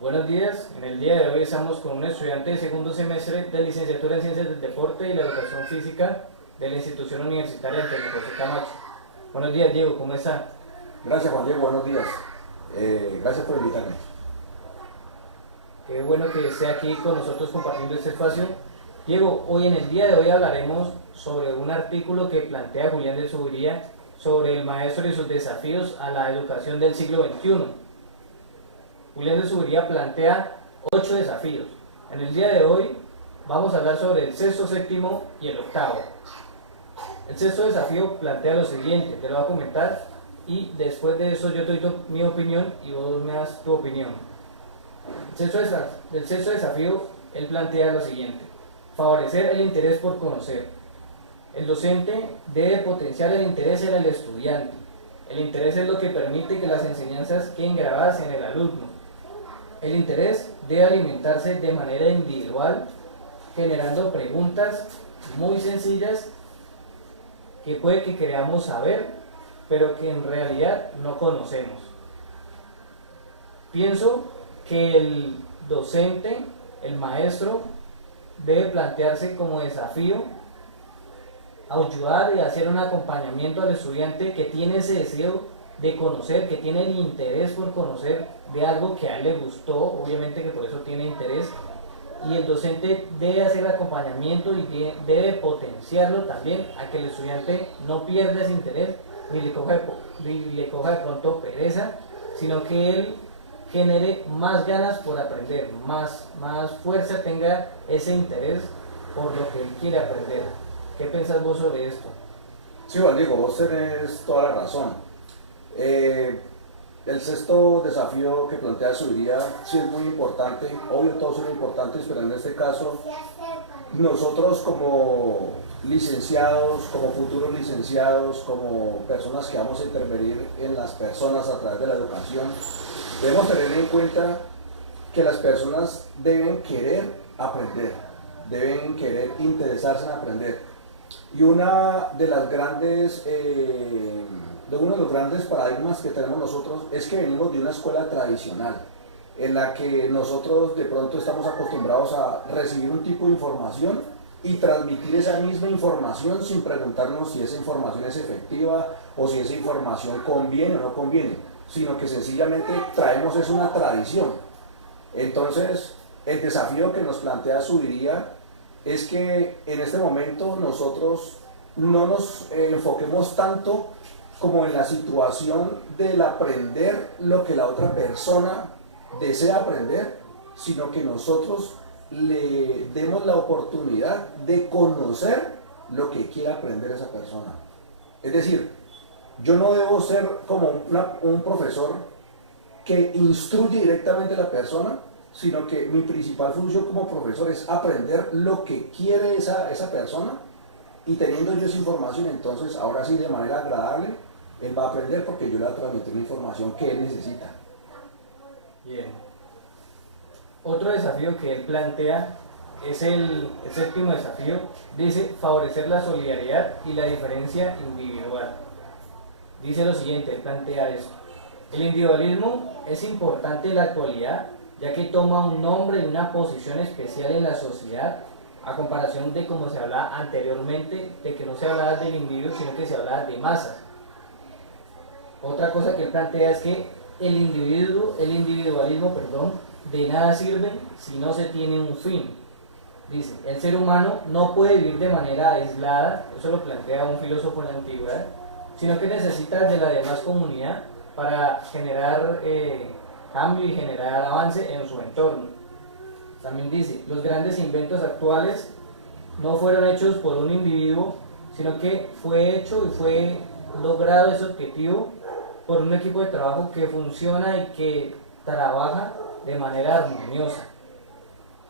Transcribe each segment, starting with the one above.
Buenos días, en el día de hoy estamos con un estudiante de segundo semestre de licenciatura en Ciencias del Deporte y la Educación Física de la institución universitaria Antonio José Camacho. Buenos días, Diego, ¿cómo está? Gracias, Juan Diego, buenos días. Gracias por invitarme. Qué bueno que esté aquí con nosotros compartiendo este espacio. Diego, hoy en el día de hoy hablaremos sobre un artículo que plantea Julián de Zuviría sobre el maestro y sus desafíos a la educación del siglo XXI. Julián de Zuviría plantea 8 desafíos. En el día de hoy vamos a hablar sobre el sexto, séptimo y el octavo. El sexto desafío plantea lo siguiente, te lo voy a comentar y después de eso yo te doy mi opinión y vos me das tu opinión. El sexto desafío, él plantea lo siguiente: favorecer el interés por conocer. El docente debe potenciar el interés en el estudiante. El interés es lo que permite que las enseñanzas queden grabadas en el alumno. El interés debe alimentarse de manera individual, generando preguntas muy sencillas que puede que creamos saber, pero que en realidad no conocemos. Pienso que el docente, el maestro, debe plantearse como desafío ayudar y hacer un acompañamiento al estudiante que tiene ese deseo de conocer, que tiene el interés por conocer de algo que a él le gustó, obviamente que por eso tiene interés, y el docente debe hacer el acompañamiento y debe potenciarlo también a que el estudiante no pierda ese interés ni le coja de pronto pereza, sino que él genere más ganas por aprender, más fuerza, tenga ese interés por lo que él quiere aprender. ¿Qué pensás vos sobre esto? Sí, Juan Diego, vos tenés toda la razón. El sexto desafío que plantea Zuviría sí es muy importante, obvio todos son importantes, pero en este caso nosotros como licenciados, como futuros licenciados, como personas que vamos a intervenir en las personas a través de la educación, debemos tener en cuenta que las personas deben querer aprender, deben querer interesarse en aprender. Y uno de los grandes paradigmas que tenemos nosotros es que venimos de una escuela tradicional, en la que nosotros de pronto estamos acostumbrados a recibir un tipo de información y transmitir esa misma información sin preguntarnos si esa información es efectiva o si esa información conviene o no conviene, sino que sencillamente traemos es una tradición. Entonces, el desafío que nos plantea Zuviría es que en este momento nosotros no nos enfoquemos tanto como en la situación del aprender lo que la otra persona desea aprender, sino que nosotros le demos la oportunidad de conocer lo que quiere aprender esa persona. Es decir, yo no debo ser como un profesor que instruye directamente a la persona, sino que mi principal función como profesor es aprender lo que quiere esa persona, y teniendo yo esa información, entonces ahora sí de manera agradable él va a aprender porque yo le voy a transmitir la información que él necesita. Bien. Otro desafío que él plantea es el séptimo desafío. Dice favorecer la solidaridad y la diferencia individual. Dice lo siguiente, él plantea esto: el individualismo es importante en la actualidad, ya que toma un nombre y una posición especial en la sociedad, a comparación de como se hablaba anteriormente, de que no se hablaba del individuo, sino que se hablaba de masas. Otra cosa que él plantea es que el individualismo, de nada sirve si no se tiene un fin. Dice, el ser humano no puede vivir de manera aislada, eso lo plantea un filósofo en la antigüedad, sino que necesita de la demás comunidad para generar cambio y generar avance en su entorno. También dice, los grandes inventos actuales no fueron hechos por un individuo, sino que fue hecho y fue logrado ese objetivo por un equipo de trabajo que funciona y que trabaja de manera armoniosa.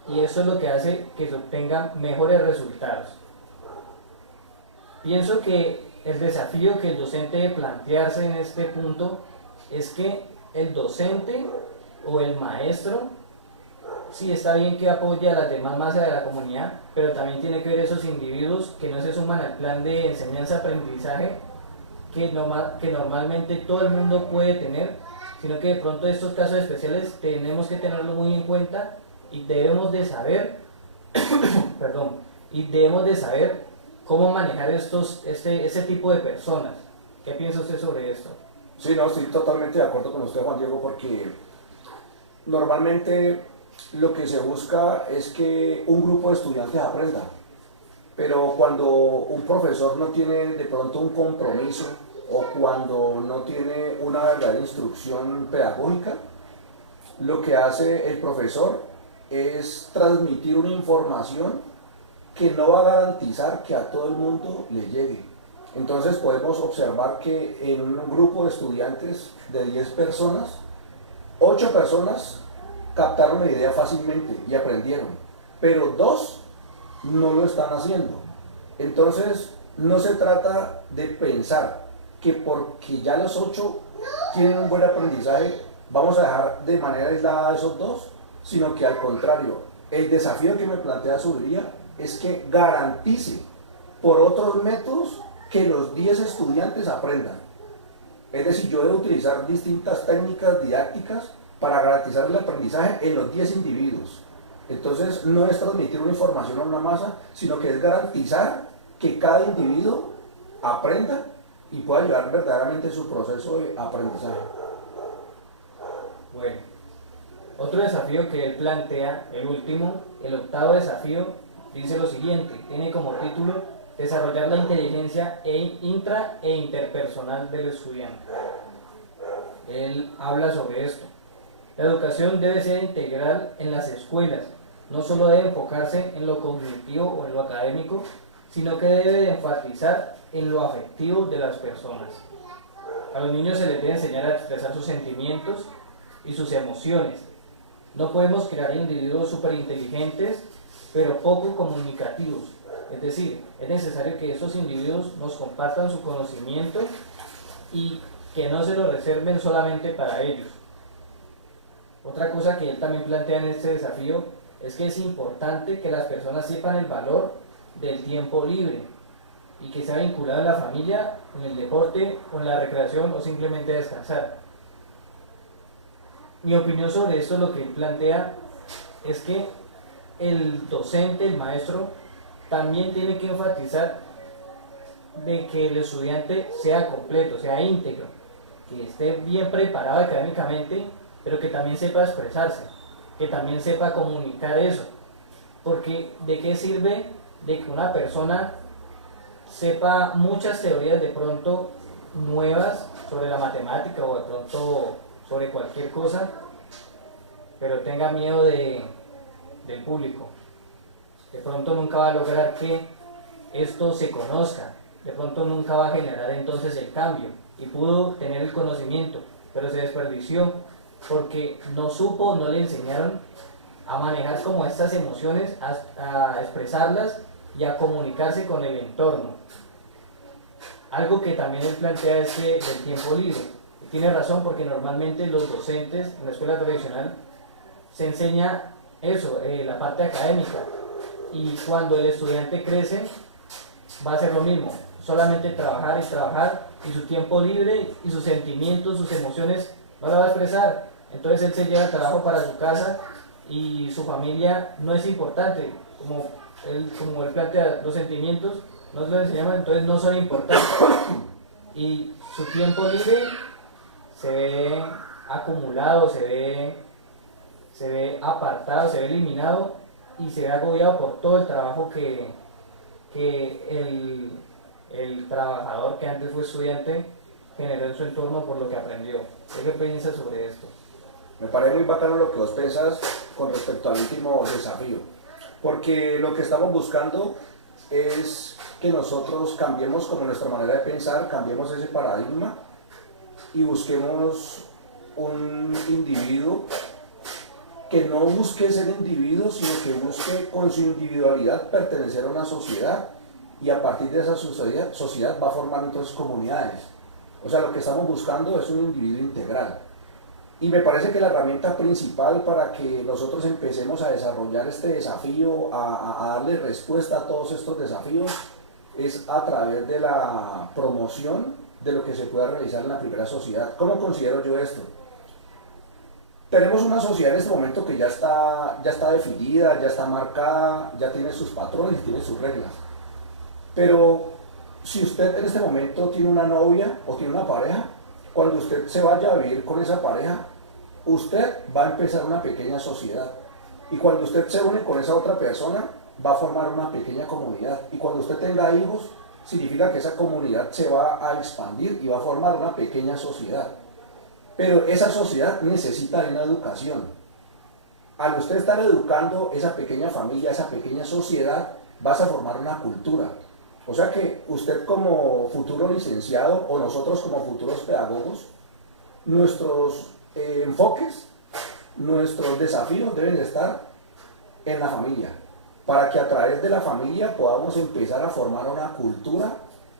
Y eso es lo que hace que se obtengan mejores resultados. Pienso que el desafío que el docente debe plantearse en este punto es que el docente o el maestro, sí está bien que apoye a las demás masas de la comunidad, pero también tiene que ver esos individuos que no se suman al plan de enseñanza-aprendizaje que normalmente todo el mundo puede tener, sino que de pronto estos casos especiales tenemos que tenerlos muy en cuenta y debemos de saber, perdón, y debemos de saber cómo manejar este tipo de personas. ¿Qué piensa usted sobre esto? Sí, no, estoy totalmente de acuerdo con usted, Juan Diego, porque normalmente lo que se busca es que un grupo de estudiantes aprenda, pero cuando un profesor no tiene de pronto un compromiso o cuando no tiene una verdadera instrucción pedagógica, lo que hace el profesor es transmitir una información que no va a garantizar que a todo el mundo le llegue. Entonces podemos observar que en un grupo de estudiantes de 10 personas, 8 personas captaron la idea fácilmente y aprendieron, pero 2 no lo están haciendo. Entonces no se trata de pensar que porque ya los 8 tienen un buen aprendizaje, vamos a dejar de manera aislada a esos 2, sino que al contrario, el desafío que me plantea Subiría es que garantice por otros métodos que los 10 estudiantes aprendan. Es decir, yo debo utilizar distintas técnicas didácticas para garantizar el aprendizaje en los 10 individuos. Entonces no es transmitir una información a una masa, sino que es garantizar que cada individuo aprenda y pueda llevar verdaderamente su proceso de aprendizaje. Bueno, otro desafío que él plantea, el último, el octavo desafío, dice lo siguiente, tiene como título desarrollar la inteligencia intra e interpersonal del estudiante. Él habla sobre esto. La educación debe ser integral en las escuelas, no solo debe enfocarse en lo cognitivo o en lo académico, sino que debe de enfatizar en lo afectivo de las personas. A los niños se les debe enseñar a expresar sus sentimientos y sus emociones. No podemos crear individuos superinteligentes, pero poco comunicativos. Es decir, es necesario que esos individuos nos compartan su conocimiento y que no se lo reserven solamente para ellos. Otra cosa que él también plantea en este desafío es que es importante que las personas sepan el valor del tiempo libre y que sea vinculado en la familia, en el deporte, con la recreación o simplemente descansar. Mi opinión sobre esto, lo que él plantea es que el docente, el maestro, también tiene que enfatizar de que el estudiante sea completo, sea íntegro, que esté bien preparado académicamente, pero que también sepa expresarse, que también sepa comunicar eso. Porque ¿de qué sirve de que una persona sepa muchas teorías de pronto nuevas sobre la matemática o de pronto sobre cualquier cosa, pero tenga miedo del público? De pronto nunca va a lograr que esto se conozca, de pronto nunca va a generar entonces el cambio, y pudo tener el conocimiento, pero se desperdició porque no supo, no le enseñaron a manejar como estas emociones, a expresarlas y a comunicarse con el entorno. Algo que también él plantea es que del tiempo libre. Y tiene razón, porque normalmente los docentes en la escuela tradicional se enseña eso, la parte académica, y cuando el estudiante crece va a ser lo mismo, solamente trabajar y trabajar, y su tiempo libre y sus sentimientos, sus emociones no la va a expresar. Entonces él se lleva el trabajo para su casa y su familia no es importante, como él plantea, los sentimientos no se lo enseñamos, entonces no son importantes, y su tiempo libre se ve acumulado, se ve apartado, se ve eliminado y se ve agobiado por todo el trabajo que el trabajador que antes fue estudiante generó en su entorno por lo que aprendió. ¿Qué piensas sobre esto? Me parece muy bacano lo que vos pensás con respecto al último desafío, porque lo que estamos buscando es que nosotros cambiemos como nuestra manera de pensar, cambiemos ese paradigma y busquemos un individuo que no busque ser individuo, sino que busque con su individualidad pertenecer a una sociedad, y a partir de esa sociedad va a formar entonces comunidades. O sea, lo que estamos buscando es un individuo integral. Y me parece que la herramienta principal para que nosotros empecemos a desarrollar este desafío, a darle respuesta a todos estos desafíos, es a través de la promoción de lo que se pueda realizar en la primera sociedad. ¿Cómo considero yo esto? tenemos una sociedad en este momento que ya está definida, ya está marcada, ya tiene sus patrones y tiene sus reglas. Pero si usted en este momento tiene una novia o tiene una pareja, cuando usted se vaya a vivir con esa pareja, usted va a empezar una pequeña sociedad. Y cuando usted se une con esa otra persona, va a formar una pequeña comunidad. Y cuando usted tenga hijos, significa que esa comunidad se va a expandir y va a formar una pequeña sociedad. Pero esa sociedad necesita de una educación. Al usted estar educando esa pequeña familia, esa pequeña sociedad, vas a formar una cultura. O sea que usted como futuro licenciado o nosotros como futuros pedagogos, nuestros enfoques, nuestros desafíos deben de estar en la familia, para que a través de la familia podamos empezar a formar una cultura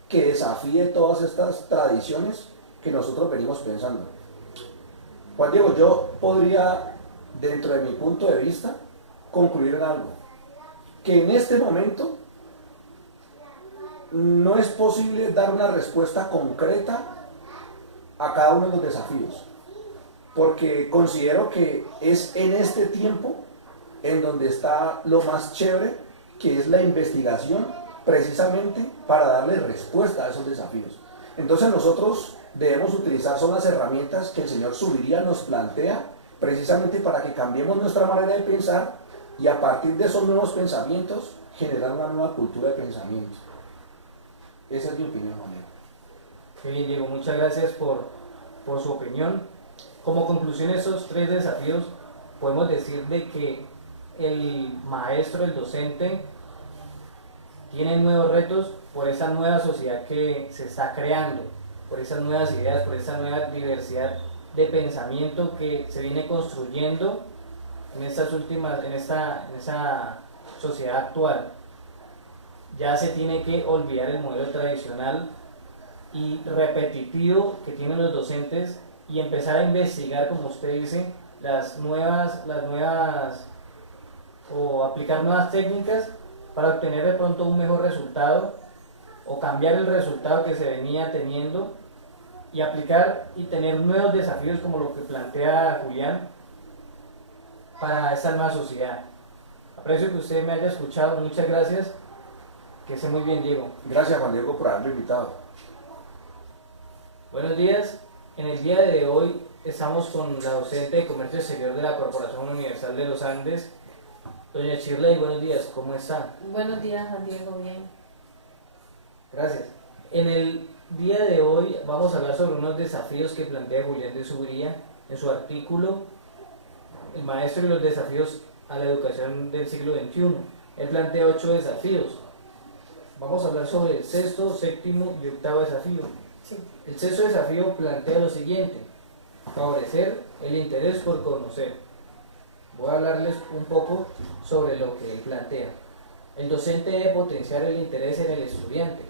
que desafíe todas estas tradiciones que nosotros venimos pensando. Juan Diego, yo podría, dentro de mi punto de vista, concluir en algo, que en este momento no es posible dar una respuesta concreta a cada uno de los desafíos, porque considero que es en este tiempo en donde está lo más chévere, que es la investigación, precisamente para darle respuesta a esos desafíos. Entonces nosotros debemos utilizar son las herramientas que el señor Zuviría nos plantea, precisamente para que cambiemos nuestra manera de pensar y a partir de esos nuevos pensamientos generar una nueva cultura de pensamiento. Esa es mi opinión, Manuel. Qué bien, Diego, muchas gracias por su opinión. Como conclusión, estos tres desafíos podemos decir de que el maestro, el docente, tiene nuevos retos por esa nueva sociedad que se está creando, por esas nuevas ideas, por esa nueva diversidad de pensamiento que se viene construyendo en esa sociedad actual. Ya se tiene que olvidar el modelo tradicional y repetitivo que tienen los docentes y empezar a investigar, como usted dice, las nuevas o aplicar nuevas técnicas para obtener de pronto un mejor resultado o cambiar el resultado que se venía teniendo y aplicar y tener nuevos desafíos como lo que plantea Julián para esta nueva sociedad. Aprecio que usted me haya escuchado, muchas gracias, que esté muy bien, Diego. Gracias, Juan Diego, por haberme invitado. Buenos días, en el día de hoy estamos con la docente de Comercio Exterior de la Corporación Universal de los Andes, doña Shirley. Buenos días, ¿cómo está? Buenos días, Juan Diego, bien. Gracias. En el día de hoy vamos a hablar sobre unos desafíos que plantea Julián de Zuviría en su artículo El maestro y los desafíos a la educación del siglo XXI. Él plantea 8 desafíos. Vamos a hablar sobre el sexto, séptimo y octavo desafío. Sí. El sexto desafío plantea lo siguiente: favorecer el interés por conocer. Voy a hablarles un poco sobre lo que él plantea. El docente debe potenciar el interés en el estudiante.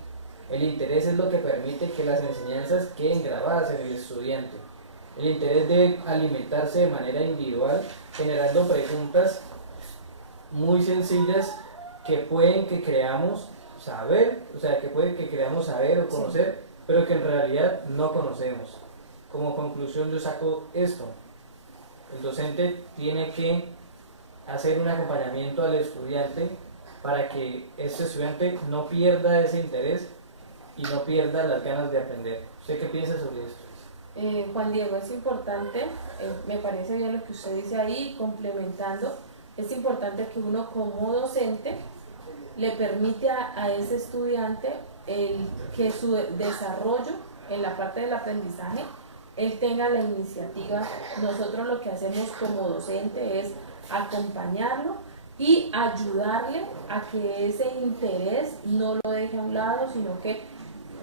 El interés es lo que permite que las enseñanzas queden grabadas en el estudiante. El interés debe alimentarse de manera individual, generando preguntas muy sencillas que pueden que creamos saber, o conocer, pero que en realidad no conocemos. Como conclusión yo saco esto: el docente tiene que hacer un acompañamiento al estudiante para que este estudiante no pierda ese interés y no pierda las ganas de aprender. ¿Usted qué piensa sobre esto? Juan Diego, es importante, me parece bien lo que usted dice ahí, complementando, es importante que uno como docente le permite a ese estudiante que su desarrollo en la parte del aprendizaje, él tenga la iniciativa. Nosotros lo que hacemos como docente es acompañarlo y ayudarle a que ese interés no lo deje a un lado, sino que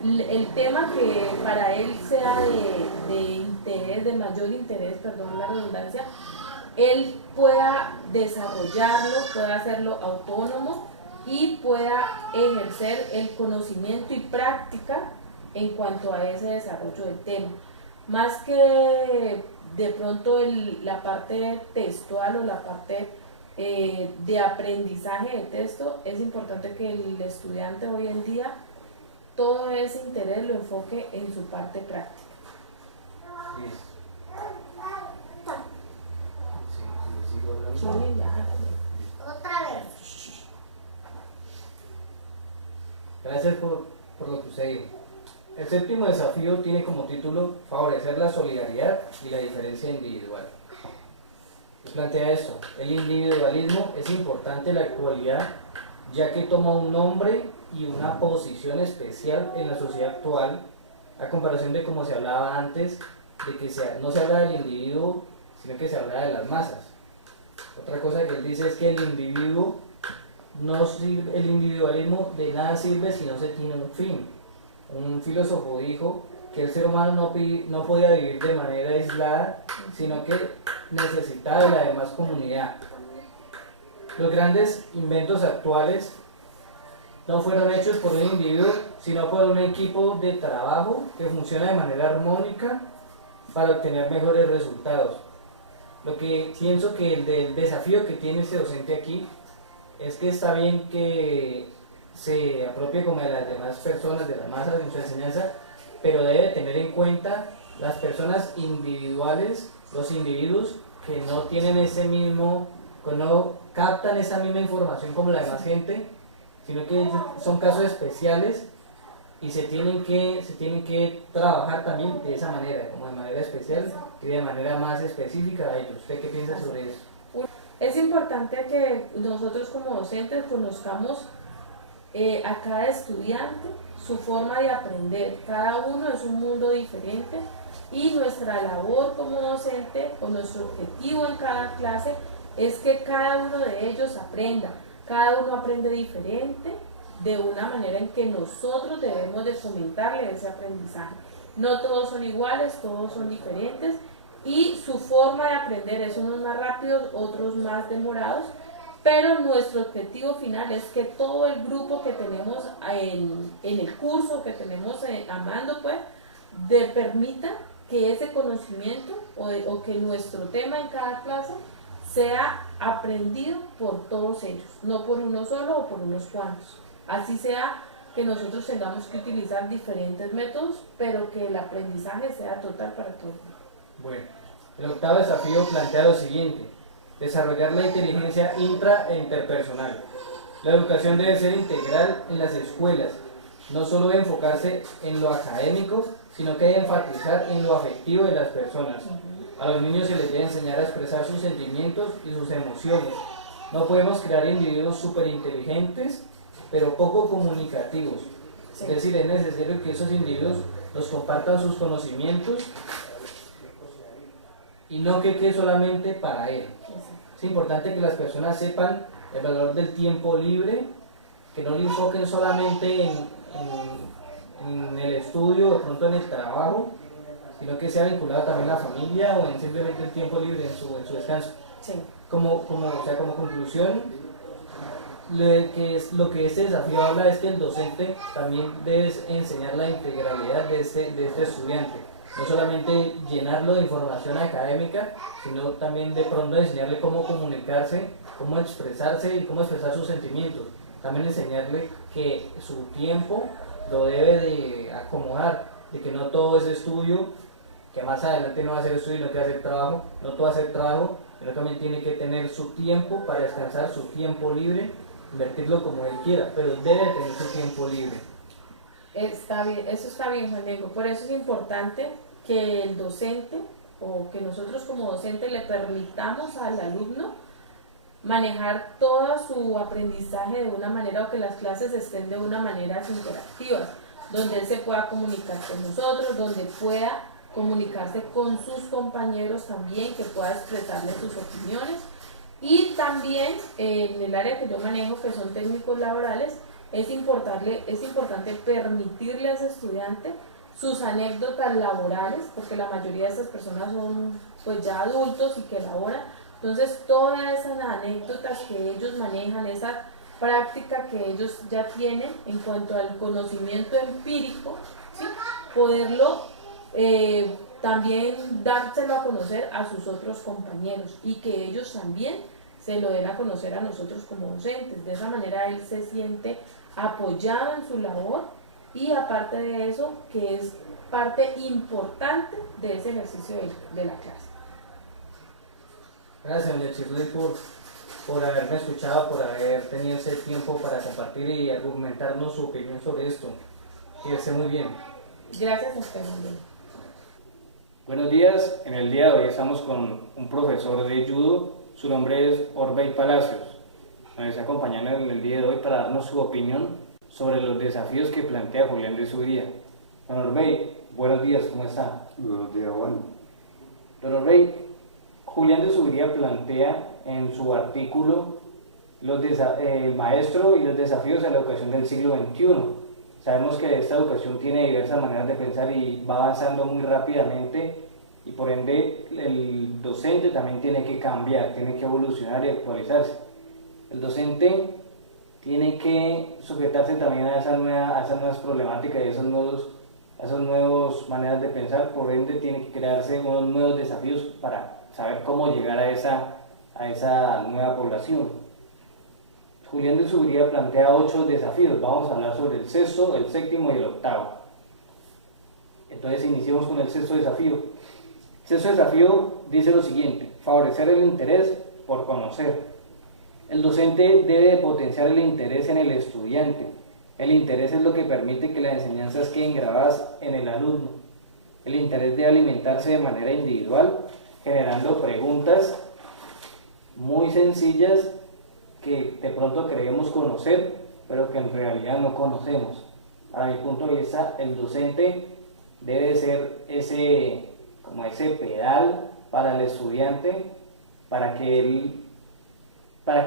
el tema que para él sea de interés, de mayor interés, perdón la redundancia, él pueda desarrollarlo, pueda hacerlo autónomo y pueda ejercer el conocimiento y práctica en cuanto a ese desarrollo del tema. Más que de pronto la parte textual o la parte de aprendizaje de texto, es importante que el estudiante hoy en día todo ese interés lo enfoque en su parte práctica. Otra vez. Gracias por lo que usted dijo. El séptimo desafío tiene como título favorecer la solidaridad y la diferencia individual. Y plantea esto: el individualismo es importante en la actualidad, ya que toma un nombre y una posición especial en la sociedad actual, a comparación de como se hablaba antes, de que no se habla del individuo, sino que se habla de las masas. Otra cosa que él dice es que el individualismo de nada sirve si no se tiene un fin. Un filósofo dijo que el ser humano no podía vivir de manera aislada, sino que necesitaba de la demás comunidad. Los grandes inventos actuales no fueron hechos por un individuo, sino por un equipo de trabajo que funciona de manera armónica para obtener mejores resultados. Lo que pienso que el desafío que tiene este docente aquí es que está bien que se apropie como de las demás personas, de las masas en su enseñanza, pero debe tener en cuenta las personas individuales, los individuos que no tienen que no captan esa misma información como la demás gente, sino que son casos especiales y se tienen que trabajar también de esa manera, como de manera especial y de manera más específica a ellos. ¿Usted qué piensa sobre eso? Es importante que nosotros como docentes conozcamos a cada estudiante, su forma de aprender. Cada uno es un mundo diferente y nuestra labor como docente o nuestro objetivo en cada clase es que cada uno de ellos aprenda. Cada uno aprende diferente, de una manera en que nosotros debemos de fomentarle ese aprendizaje. No todos son iguales, todos son diferentes y su forma de aprender es unos más rápidos, otros más demorados, pero nuestro objetivo final es que todo el grupo que tenemos en el curso, que tenemos amando, pues, permita que ese conocimiento o que nuestro tema en cada clase sea aprendido por todos ellos, no por uno solo o por unos cuantos. Así sea que nosotros tengamos que utilizar diferentes métodos, pero que el aprendizaje sea total para todos. Bueno, el octavo desafío plantea lo siguiente: desarrollar la inteligencia intra e interpersonal. La educación debe ser integral en las escuelas, no solo debe enfocarse en lo académico, sino que debe enfatizar en lo afectivo de las personas. A los niños se les debe enseñar a expresar sus sentimientos y sus emociones. No podemos crear individuos superinteligentes, pero poco comunicativos. Sí. Es decir, es necesario que esos individuos nos compartan sus conocimientos y no que quede solamente para él. Es importante que las personas sepan el valor del tiempo libre, que no le enfoquen solamente en el estudio o de pronto en el trabajo, sino que sea vinculado también a la familia o en simplemente el tiempo libre en su descanso. Sí. Como conclusión, lo que este desafío habla es que el docente también debe enseñar la integralidad de este estudiante. No solamente llenarlo de información académica, sino también de pronto enseñarle cómo comunicarse, cómo expresarse y cómo expresar sus sentimientos. También enseñarle que su tiempo lo debe de acomodar, de que no todo es estudio, que más adelante no va a ser estudio, no que va a ser trabajo, no todo va a ser trabajo, sino también tiene que tener su tiempo para descansar, su tiempo libre, invertirlo como él quiera, pero él debe tener su tiempo libre. Está bien, eso está bien, Juan Diego. Por eso es importante que el docente o que nosotros como docente le permitamos al alumno manejar todo su aprendizaje de una manera, o que las clases estén de una manera interactivas, donde él se pueda comunicar con nosotros, donde pueda comunicarse con sus compañeros también, que pueda expresarle sus opiniones. Y también en el área que yo manejo, que son técnicos laborales, es importante permitirle a ese estudiante sus anécdotas laborales, porque la mayoría de estas personas son pues ya adultos y que laboran. Entonces todas esas anécdotas que ellos manejan, esa práctica que ellos ya tienen en cuanto al conocimiento empírico, ¿sí? Poderlo también dárselo a conocer a sus otros compañeros y que ellos también se lo den a conocer a nosotros como docentes. De esa manera él se siente apoyado en su labor y aparte de eso, que es parte importante de ese ejercicio de la clase. Gracias, doña Shirley, por haberme escuchado, por haber tenido ese tiempo para compartir y argumentarnos su opinión sobre esto. Que esté muy bien. Gracias a usted, Julián. Buenos días, en el día de hoy estamos con un profesor de judo, su nombre es Orbey Palacios. Nos está acompañando en el día de hoy para darnos su opinión sobre los desafíos que plantea Julián de Zuviría. Don Orbey, buenos días, ¿cómo está? Buenos días, Juan. Don Orbey, Julián de Zuviría plantea en su artículo el maestro y los desafíos a la educación del siglo XXI. Sabemos que esta educación tiene diversas maneras de pensar y va avanzando muy rápidamente y por ende el docente también tiene que cambiar, tiene que evolucionar y actualizarse. El docente tiene que sujetarse también a esas nuevas problemáticas y a esas nuevas maneras de pensar, por ende tiene que crearse unos nuevos desafíos para saber cómo llegar a esa nueva población. Julián de Zuviría plantea 8 desafíos. Vamos a hablar sobre el sexto, el séptimo y el octavo. Entonces iniciemos con el sexto desafío. El sexto desafío dice lo siguiente: favorecer el interés por conocer. El docente debe de potenciar el interés en el estudiante. El interés es lo que permite que las enseñanzas queden grabadas en el alumno. El interés debe alimentarse de manera individual, generando preguntas muy sencillas que de pronto creemos conocer, pero que en realidad no conocemos. Para mi punto de vista, el docente debe ser ese pedal para el estudiante, para que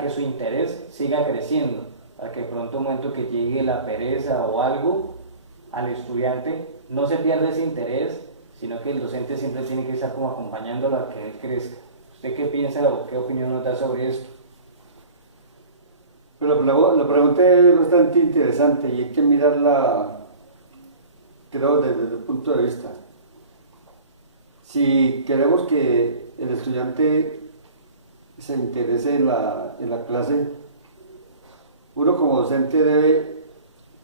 su interés siga creciendo, para que de pronto un momento que llegue la pereza o algo al estudiante, no se pierda ese interés, sino que el docente siempre tiene que estar como acompañándolo a que él crezca. ¿Usted qué piensa o qué opinión nos da sobre esto? Pero la pregunta es bastante interesante y hay que mirarla, creo, desde el punto de vista. Si queremos que el estudiante se interese en la clase, uno como docente debe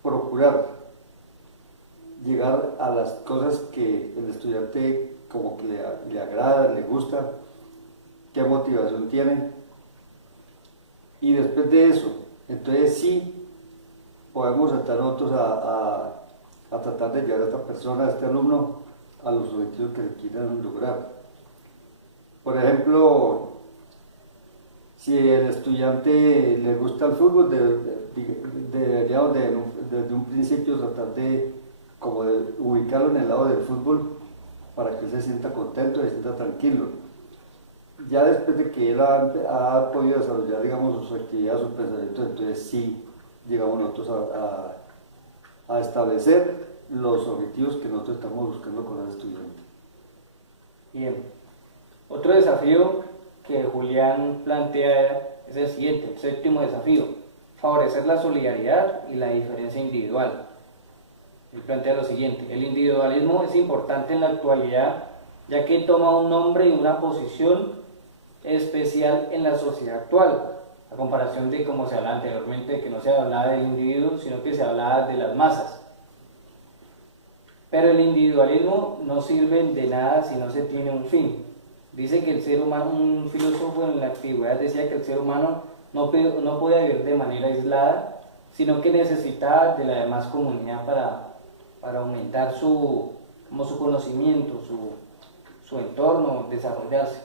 procurar llegar a las cosas que el estudiante como que le agrada, le gusta, qué motivación tiene, y después de eso, entonces sí podemos entrar nosotros a tratar de llevar a esta persona, a este alumno, a los objetivos que se quieran lograr. Por ejemplo, si el estudiante le gusta el fútbol, deberíamos desde un principio tratar de ubicarlo en el lado del fútbol para que él se sienta contento, se sienta tranquilo. Ya después de que él ha podido desarrollar, digamos, sus actividades, sus pensamientos, entonces sí llegamos nosotros a establecer los objetivos que nosotros estamos buscando con el estudiante. Bien. Otro desafío que Julián plantea es el siguiente, el séptimo desafío: favorecer la solidaridad y la diferencia individual. Él plantea lo siguiente: el individualismo es importante en la actualidad, ya que toma un nombre y una posición especial en la sociedad actual, a comparación de como se hablaba anteriormente, que no se hablaba del individuo, sino que se hablaba de las masas. Pero el individualismo no sirve de nada si no se tiene un fin. Dice que el ser humano, un filósofo en la antigüedad decía que el ser humano no podía vivir de manera aislada, sino que necesitaba de la demás comunidad para aumentar su conocimiento, su entorno, desarrollarse.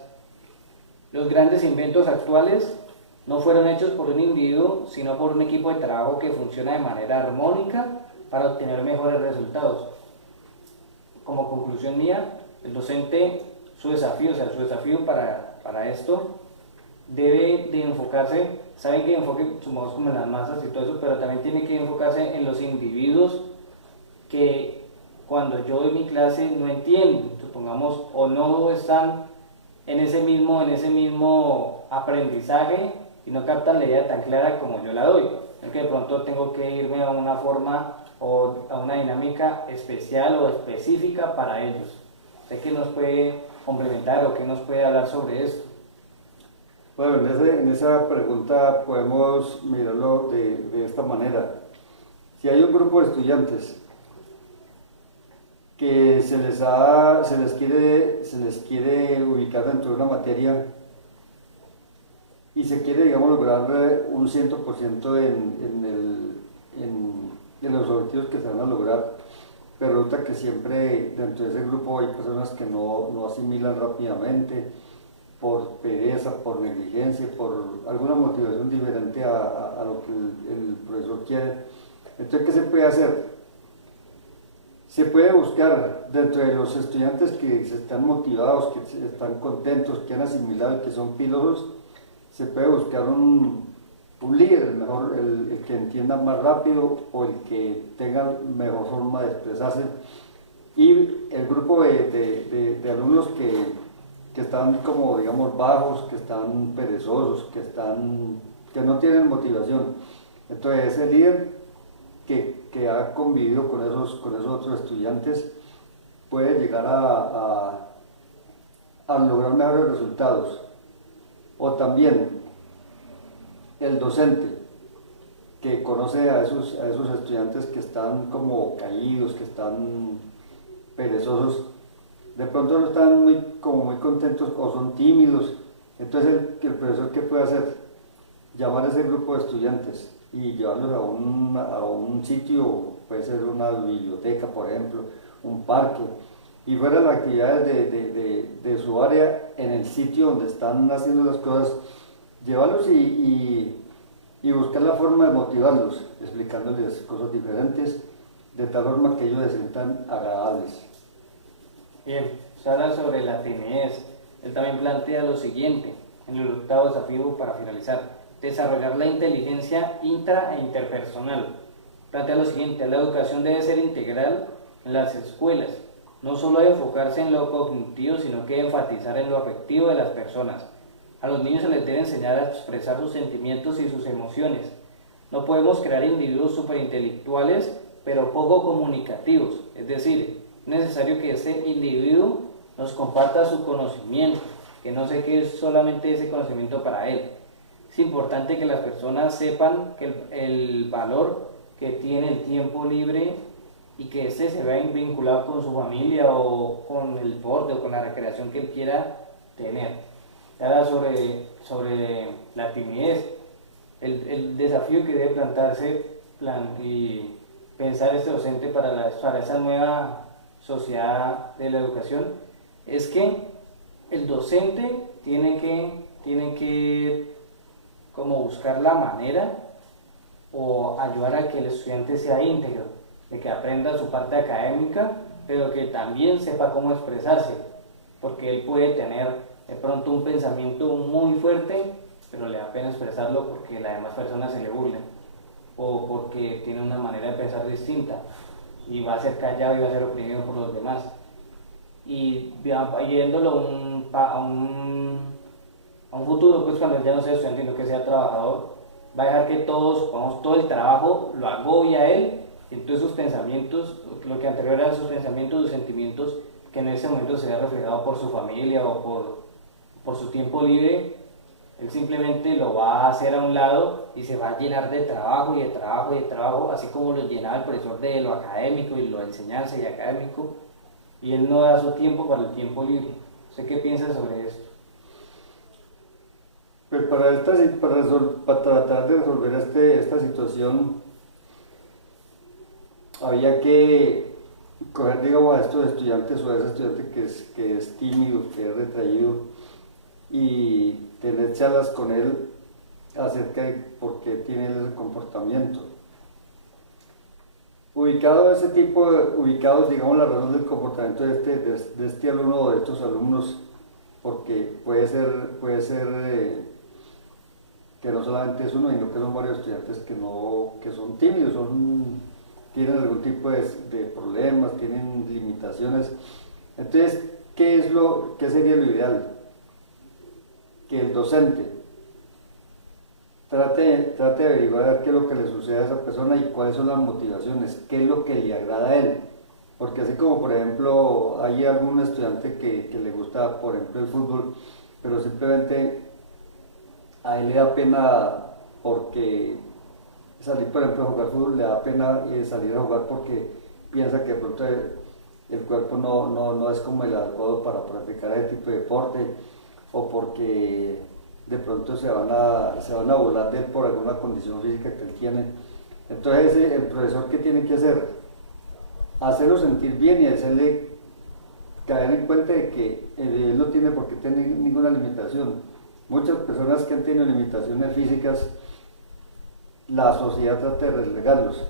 Los grandes inventos actuales no fueron hechos por un individuo, sino por un equipo de trabajo que funciona de manera armónica para obtener mejores resultados. Como conclusión mía, el docente, su desafío para esto debe de enfocarse, saben que enfoque sumados como en las masas y todo eso, pero también tiene que enfocarse en los individuos que cuando yo doy mi clase no entienden, supongamos, o no están en ese mismo aprendizaje y no captan la idea tan clara como yo la doy. Es que de pronto tengo que irme a una forma o a una dinámica especial o específica para ellos. ¿Usted qué nos puede complementar o qué nos puede hablar sobre esto? Bueno, en esa pregunta podemos mirarlo de esta manera. Si hay un grupo de estudiantes que se les quiere ubicar dentro de una materia, y se quiere, digamos, lograr un 100% en los objetivos que se van a lograr, pero resulta que siempre dentro de ese grupo hay personas que no asimilan rápidamente, por pereza, por negligencia, por alguna motivación diferente a lo que el profesor quiere. Entonces, ¿qué se puede hacer? Se puede buscar dentro de los estudiantes que están motivados, que están contentos, que han asimilado y que son pilotos, se puede buscar un líder, el que entienda más rápido o el que tenga mejor forma de expresarse, y el grupo de alumnos que están como, digamos, bajos, que están perezosos, que no tienen motivación. Entonces ese líder que ha convivido con esos otros estudiantes puede llegar a lograr mejores resultados. O también el docente que conoce a esos estudiantes que están como caídos, que están perezosos, de pronto no están como muy contentos o son tímidos. Entonces el profesor, ¿qué puede hacer? Llamar a ese grupo de estudiantes y llevarlos a un sitio, puede ser una biblioteca, por ejemplo, un parque, y fuera las actividades de su área, en el sitio donde están haciendo las cosas, llevarlos y buscar la forma de motivarlos, explicándoles cosas diferentes, de tal forma que ellos se sientan agradables. Bien, se habla sobre la timidez. Él también plantea lo siguiente, en el octavo desafío para finalizar: desarrollar la inteligencia intra e interpersonal. Plantea lo siguiente: la educación debe ser integral en las escuelas. No solo debe enfocarse en lo cognitivo, sino que enfatizar en lo afectivo de las personas. A los niños se les debe enseñar a expresar sus sentimientos y sus emociones. No podemos crear individuos superintelectuales, pero poco comunicativos. Es decir, es necesario que ese individuo nos comparta su conocimiento, que no se quede solamente ese conocimiento para él. Es importante que las personas sepan que el valor que tiene el tiempo libre y que éste se vea vinculado con su familia o con el deporte o con la recreación que él quiera tener. Ahora sobre la timidez, el desafío que debe plantarse y pensar este docente para esa nueva sociedad de la educación es que el docente tiene que como buscar la manera o ayudar a que el estudiante sea íntegro, de que aprenda su parte académica, pero que también sepa cómo expresarse, porque él puede tener de pronto un pensamiento muy fuerte, pero le da pena expresarlo porque las demás personas se le burlen, o porque tiene una manera de pensar distinta, y va a ser callado y va a ser oprimido por los demás. Y yéndolo a un futuro, pues cuando él ya no sea estudiante, sino que sea trabajador, va a dejar que todo el trabajo lo agobie a él, y entonces sus pensamientos, lo que anterior eran sus pensamientos, sus sentimientos, que en ese momento se vea reflejado por su familia o por su tiempo libre, él simplemente lo va a hacer a un lado y se va a llenar de trabajo y de trabajo y de trabajo, así como lo llenaba el profesor de lo académico y lo de enseñanza y académico, y él no da su tiempo para el tiempo libre. ¿Usted qué piensa sobre esto? Pues para tratar de resolver esta situación, había que coger, digamos, a estos estudiantes o a ese estudiante que es tímido, que es retraído, y tener charlas con él acerca de por qué tiene el comportamiento. Ubicados, digamos, la razón del comportamiento de este alumno o de estos alumnos, porque puede ser que no solamente es uno, sino que son varios estudiantes que son tímidos, tienen algún tipo de problemas, tienen limitaciones. Entonces, ¿qué sería lo ideal? Que el docente trate de averiguar qué es lo que le sucede a esa persona y cuáles son las motivaciones, qué es lo que le agrada a él. Porque así como, por ejemplo, hay algún estudiante que le gusta, por ejemplo, el fútbol, pero simplemente a él le da pena porque salir, por ejemplo, a jugar fútbol, le da pena salir a jugar porque piensa que de pronto el cuerpo no es como el adecuado para practicar ese tipo de deporte, o porque de pronto se van a burlar de él por alguna condición física que él tiene. Entonces el profesor, ¿qué tiene que hacer? Hacerlo sentir bien y hacerle caer en cuenta de que él no tiene por qué tener ninguna limitación. Muchas personas que han tenido limitaciones físicas, la sociedad trata de relegarlos,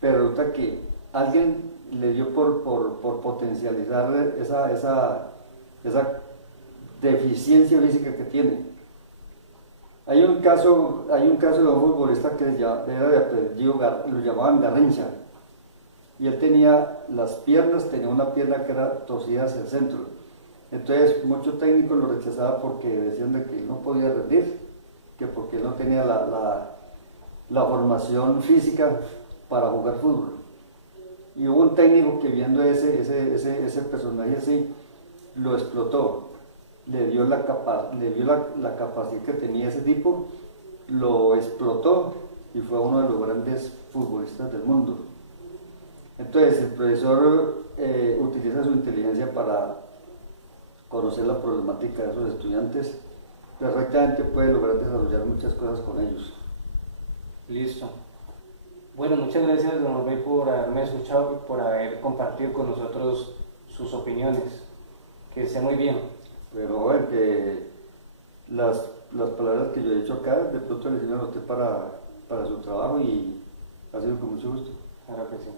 pero resulta que alguien le dio por potencializar esa deficiencia física que tiene. Hay un caso de un futbolista que era de apellido, lo llamaban Garrincha, y él tenía tenía una pierna que era torcida hacia el centro. Entonces muchos técnicos lo rechazaban porque decían de que él no podía rendir, que porque él no tenía la formación física para jugar fútbol. Y hubo un técnico que viendo ese personaje así, lo explotó, le dio la capacidad que tenía ese tipo, lo explotó y fue uno de los grandes futbolistas del mundo. Entonces el profesor utiliza su inteligencia para conocer la problemática de esos estudiantes, perfectamente puede lograr desarrollar muchas cosas con ellos. Listo. Bueno, muchas gracias, don Orbey, por haberme escuchado y por haber compartido con nosotros sus opiniones. Que esté muy bien. Pero bueno, que las palabras que yo he dicho acá, de pronto le sirven a usted para su trabajo y ha sido con mucho gusto. Claro que sí.